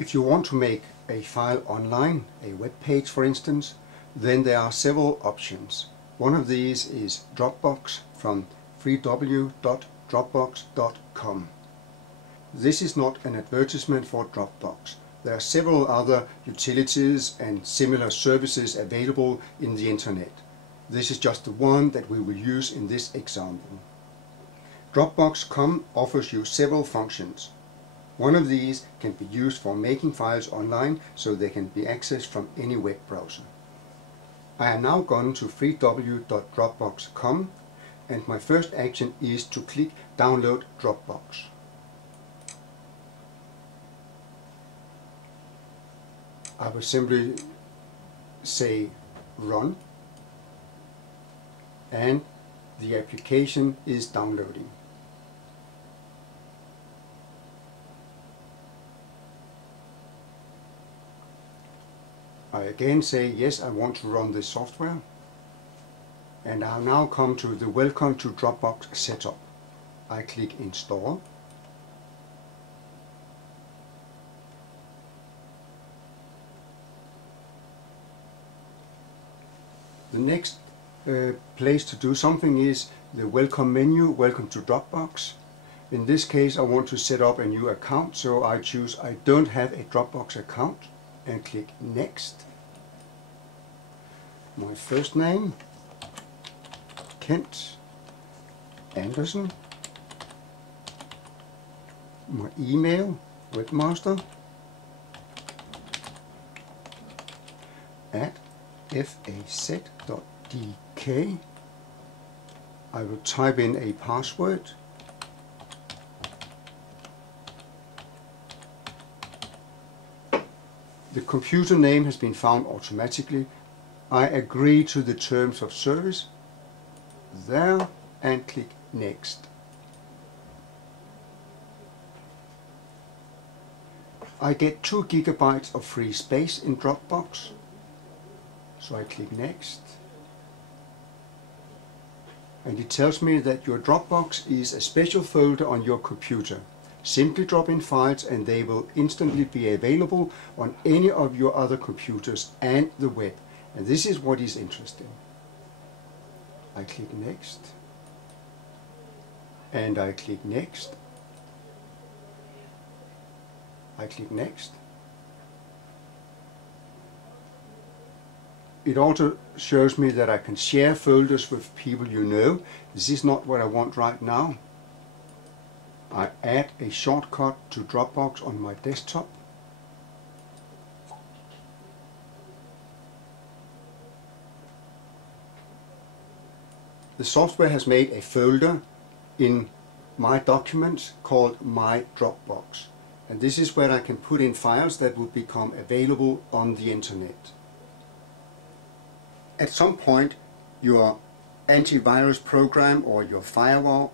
If you want to make a file online, a web page for instance, then there are several options. One of these is Dropbox from www.dropbox.com. This is not an advertisement for Dropbox. There are several other utilities and similar services available in the internet. This is just the one that we will use in this example. Dropbox.com offers you several functions. One of these can be used for making files online so they can be accessed from any web browser. I have now gone to www.dropbox.com and my first action is to click Download Dropbox. I will simply say Run, and the application is downloading. I again say yes, I want to run this software, and I'll now come to the Welcome to Dropbox setup. I click Install. The next place to do something is the Welcome menu, Welcome to Dropbox. In this case I want to set up a new account, so I choose I don't have a Dropbox account and click Next. My first name, Kent Andersen. My email, webmaster@faz.dk. I will type in a password. The computer name has been found automatically. I agree to the terms of service there and click Next. I get 2 GB of free space in Dropbox, so I click Next. And it tells me that your Dropbox is a special folder on your computer. Simply drop in files and they will instantly be available on any of your other computers and the web. And this is what is interesting. I click Next. And I click Next. I click Next. It also shows me that I can share folders with people you know. This is not what I want right now. I add a shortcut to Dropbox on my desktop. The software has made a folder in my documents called My Dropbox. And this is where I can put in files that will become available on the internet. At some point, your antivirus program or your firewall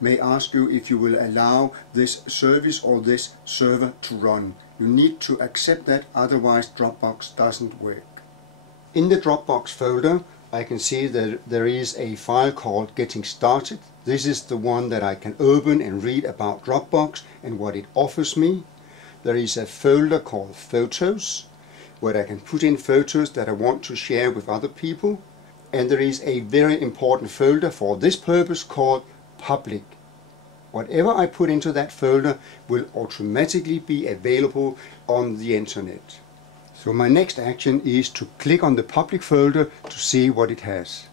may ask you if you will allow this service or this server to run. You need to accept that, otherwise Dropbox doesn't work. In the Dropbox folder, I can see that there is a file called Getting Started. This is the one that I can open and read about Dropbox and what it offers me. There is a folder called Photos, where I can put in photos that I want to share with other people. And there is a very important folder for this purpose called Public. Whatever I put into that folder will automatically be available on the internet. So my next action is to click on the public folder to see what it has.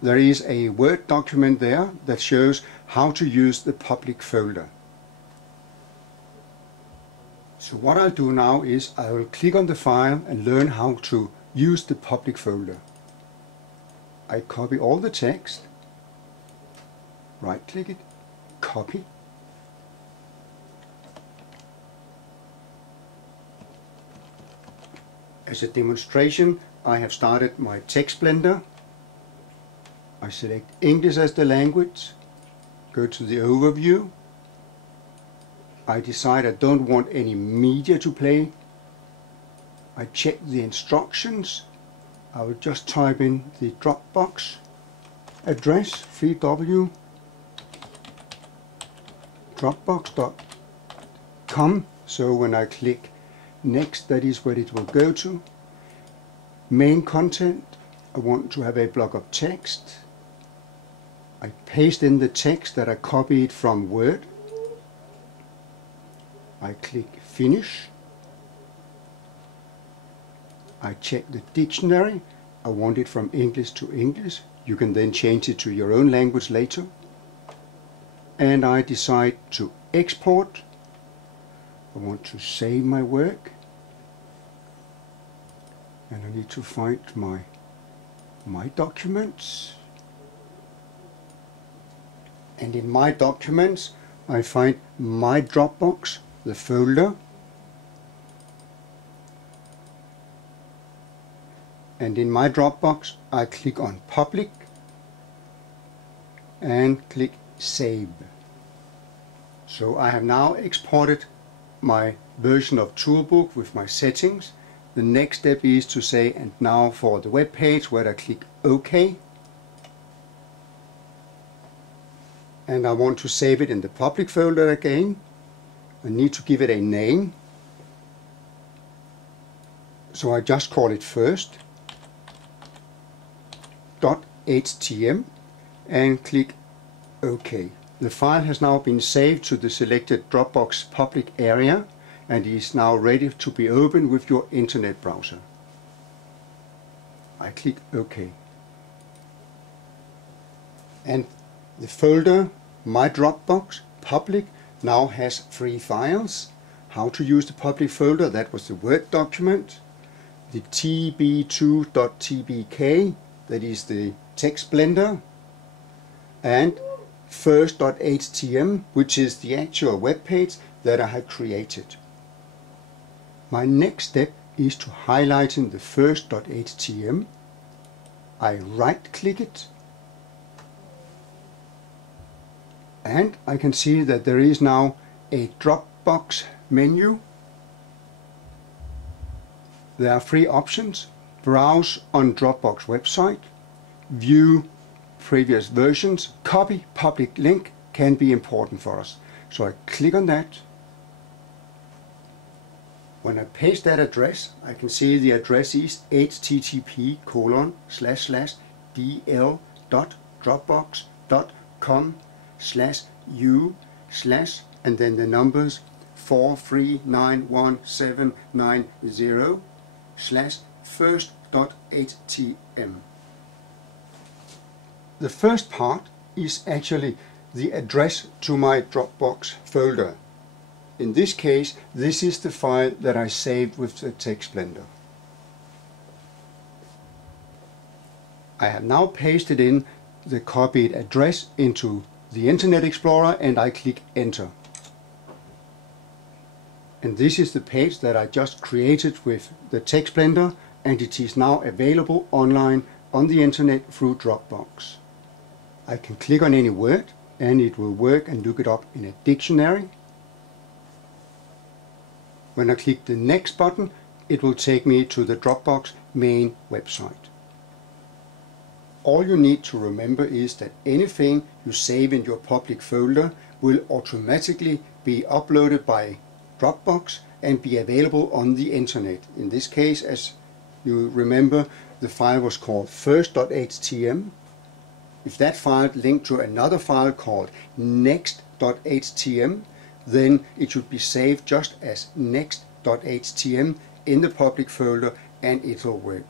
There is a Word document there that shows how to use the public folder. So what I'll do now is I will click on the file and learn how to use the public folder. I copy all the text, right click it, copy. As a demonstration, I have started my text blender. I select English as the language, go to the overview. I decide I don't want any media to play. I check the instructions. I will just type in the Dropbox address 3W Dropbox.com. So when I click next, that is where it will go to. Main content, I want to have a block of text. I paste in the text that I copied from Word. I click finish. I check the dictionary. I want it from English to English. You can then change it to your own language later. And I decide to export. I want to save my work. And I need to find my documents. And in my documents, I find my Dropbox, the folder. And in my Dropbox, I click on Public and click Save. So I have now exported my version of Toolbook with my settings. The next step is to say, and now for the web page, where I click OK. And I want to save it in the public folder again. I need to give it a name. So I just call it first.htm and click OK. The file has now been saved to the selected Dropbox public area and is now ready to be opened with your internet browser. I click OK. And the folder My Dropbox Public now has 3 files. How to use the public folder, that was the Word document. The tb2.tbk, that is the text blender. And first.htm, which is the actual web page that I have created. My next step is to highlight in the first.htm. I right click it and I can see that there is now a Dropbox menu. There are 3 options: browse on Dropbox website, view previous versions, copy public link can be important for us. So I click on that. When I paste that address, I can see the address is http://dl.dropbox.com/u/ and then the numbers 4391790/first.htm. The first part is actually the address to my Dropbox folder. In this case, this is the file that I saved with the text blender. I have now pasted in the copied address into the Internet Explorer and I click Enter. And this is the page that I just created with the text blender, and it is now available online on the internet through Dropbox. I can click on any word and it will work and look it up in a dictionary. When I click the next button, it will take me to the Dropbox main website. All you need to remember is that anything you save in your public folder will automatically be uploaded by Dropbox and be available on the internet. In this case, as you remember, the file was called first.htm. If that file linked to another file called next.htm, then it should be saved just as next.htm in the public folder and it will work.